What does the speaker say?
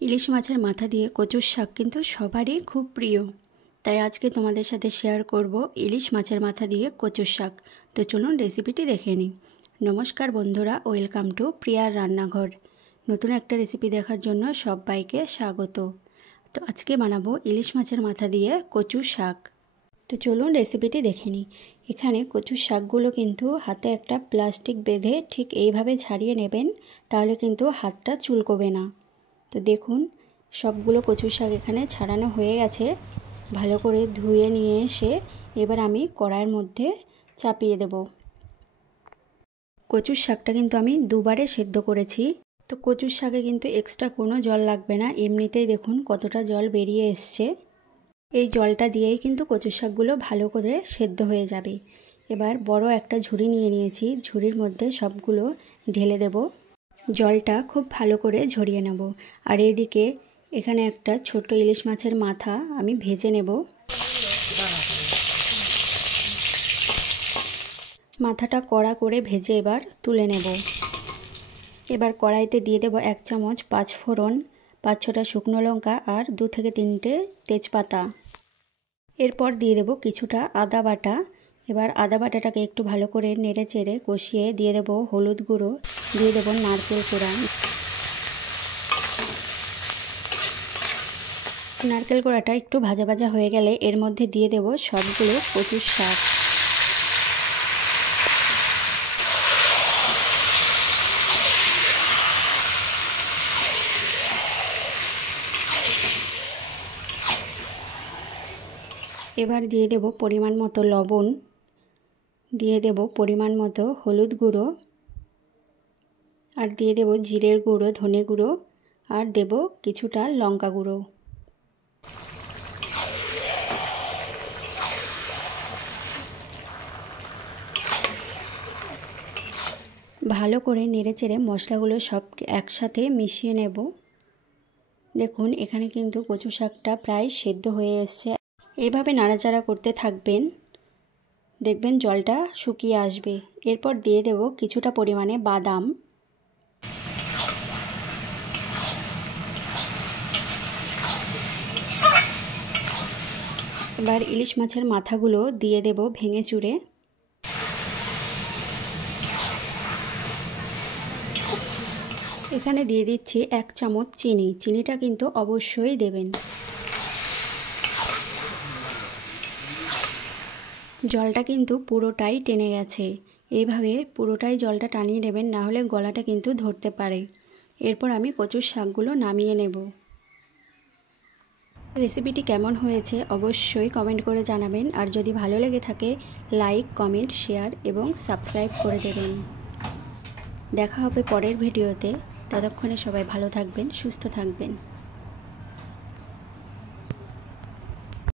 ইলিশ মাছের মাথা দিয়ে কচুর শাক কিন্তু সবারই খুব প্রিয়। তাই আজকে তোমাদের সাথে শেয়ার করব ইলিশ মাছের মাথা দিয়ে কচুর শাক। তো চলুন রেসিপিটি দেখে নিই। নমস্কার বন্ধুরা, ওয়েলকাম টু প্রিয়ার রান্নাঘর। নতুন একটা রেসিপি দেখার জন্য সবাইকে স্বাগত। তো আজকে বানাবো ইলিশ মাছের মাথা দিয়ে কচুর শাক। তো চলুন রেসিপিটি দেখে নিই। এখানে কচুর শাকগুলো কিন্তু হাতে একটা প্লাস্টিক বেঁধে ঠিক এইভাবে ছাড়িয়ে নেবেন, তাহলে কিন্তু হাতটা চুলকোবে না। তো দেখুন সবগুলো কচুর শাক এখানে ছাড়ানো হয়ে গেছে। ভালো করে ধুয়ে নিয়ে এসে এবার আমি কড়াইয়ের মধ্যে চাপিয়ে দেব। কচুর শাকটা কিন্তু আমি দুবারে সেদ্ধ করেছি। তো কচুর শাকে কিন্তু এক্সট্রা কোনো জল লাগবে না, এমনিতেই দেখুন কতটা জল বেরিয়ে এসছে। এই জলটা দিয়েই কিন্তু কচুর শাকগুলো ভালো করে সেদ্ধ হয়ে যাবে। এবার বড় একটা ঝুড়ি নিয়ে নিয়েছি, ঝুড়ির মধ্যে সবগুলো ঢেলে দেব। জলটা খুব ভালো করে ঝরিয়ে নেব। আর এইদিকে এখানে একটা ছোট ইলিশ মাছের মাথা আমি ভেজে নেব। মাথাটা কড়া করে ভেজে এবার তুলে নেব। এবার কড়াইতে দিয়ে দেব 1 চামচ 5 ফোড়ন, 5-6টা শুকনো লঙ্কা আর 2 থেকে 3টে তেজপাতা। এরপর দিয়ে দেব কিছুটা আদা বাটা। এবার আদা বাটাটাকে একটু ভালো করে নেড়ে চেড়ে কষিয়ে দিয়ে দেব হলুদ গুঁড়ো, দিয়ে দেব নারকেল কোড়া। নারকেল কোড়াটা একটু ভাজা ভাজা হয়ে গেলে এর মধ্যে দিয়ে দেব সবগুলো কচুর শাক। এবার দিয়ে দেব পরিমাণ মতো লবণ, দিয়ে দেব পরিমাণ মতো হলুদ গুঁড়ো, আর দিয়ে দেব জিরের গুঁড়ো, ধনে গুঁড়ো, আর দেব কিছুটা লঙ্কা গুঁড়ো। ভালো করে নেড়েচেড়ে মশলাগুলো সব একসাথে মিশিয়ে নেব। দেখুন এখানে কিন্তু কচু শাকটা প্রায় সেদ্ধ হয়ে এসছে। এইভাবে নাড়াচাড়া করতে থাকবেন, দেখবেন জলটা শুকিয়ে আসবে। এরপর দিয়ে দেব কিছুটা পরিমাণে বাদাম। এবার ইলিশ মাছের মাথাগুলো দিয়ে দেব ভেঙে চুড়ে। এখানে দিয়ে দিচ্ছি 1 চামচ চিনি। চিনিটা কিন্তু অবশ্যই দেবেন। জলটা কিন্তু পুরোটাই টেনে গেছে। এইভাবে পুরোটাই জলটা টানিয়ে নেবেন, না হলে গলাটা কিন্তু ধরতে পারে। এরপর আমি কচুর শাকগুলো নামিয়ে নেব। রেসিপিটি কেমন হয়েছে অবশ্যই কমেন্ট করে জানাবেন। আর যদি ভালো লেগে থাকে লাইক, কমেন্ট, শেয়ার এবং সাবস্ক্রাইব করে দেবেন। দেখা হবে পরের ভিডিওতে। ততক্ষণে সবাই ভালো থাকবেন, সুস্থ থাকবেন।